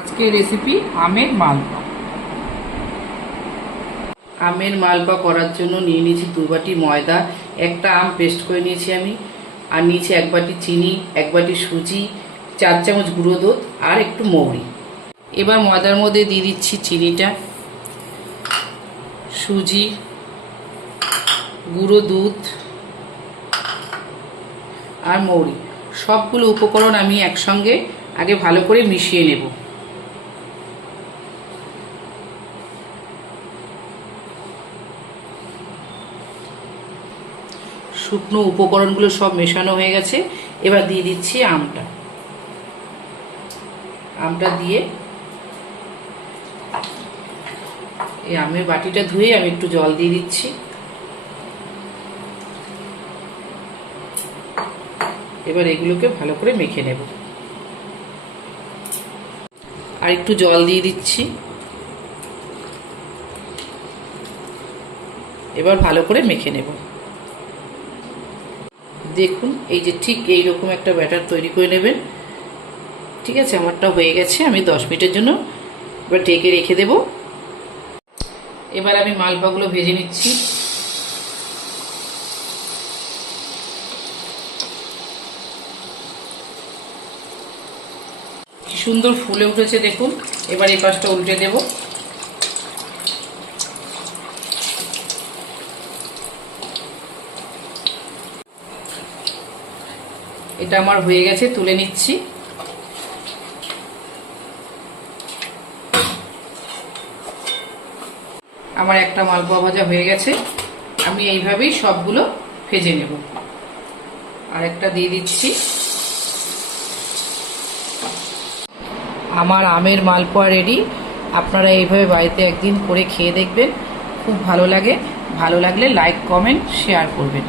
আজকের রেসিপি আমের মালপোয়া। আমের মালপোয়া করার জন্য নিয়ে নিয়েছি 2 বাটি ময়দা, একটা আম পেস্ট করে নিয়েছি আমি, আর নিয়েছি 1 বাটি চিনি, 1 বাটি সুজি, 4 চামচ গুঁড়ো দুধ আর একটু মৌরি। এবার ময়দার মধ্যে দিয়ে দিচ্ছি চিনিটা, সুজি, গুঁড়ো দুধ আর মৌরি। সবগুলো উপকরণ আমি একসঙ্গে আগে ভালো করে মিশিয়ে নেব। শুকনো উপকরণগুলো সব মেশানো হয়ে গেছে। এবার দিয়ে দিচ্ছি আমটা দিয়ে এই আমের বাটিটা ধুয়ে আমি একটু জল দিয়ে দিচ্ছি। এবার এগুলোকে ভালো করে মেখে নেব। আর একটু জল দিয়ে দিচ্ছি। এবার ভালো করে মেখে নেব। দেখুন, এই যে ঠিক এইরকম একটা ব্যাটার তৈরি করে নেবেন। ঠিক আছে, আমারটা হয়ে গেছে। আমি 10 মিনিটের জন্য এবার ঢেকে রেখে দেব। এবার আমি মালপোয়াগুলো ভেজে নিচ্ছি। কি সুন্দর ফুলে উঠেছে দেখুন। এবার এই পাশটা উল্টে দেব। এটা আমার হয়ে গেছে, তুলে নিচ্ছি। আমার একটা মালপোয়া ভাজা হয়ে গেছে। আমি এইভাবেই সবগুলো ভেজে নেব। আর একটা দিয়ে দিচ্ছি। আমার আমের মালপোয়া রেডি। আপনারা এইভাবে বাড়িতে একদিন করে খেয়ে দেখবেন, খুব ভালো লাগে। ভালো লাগলে লাইক, কমেন্ট, শেয়ার করবেন।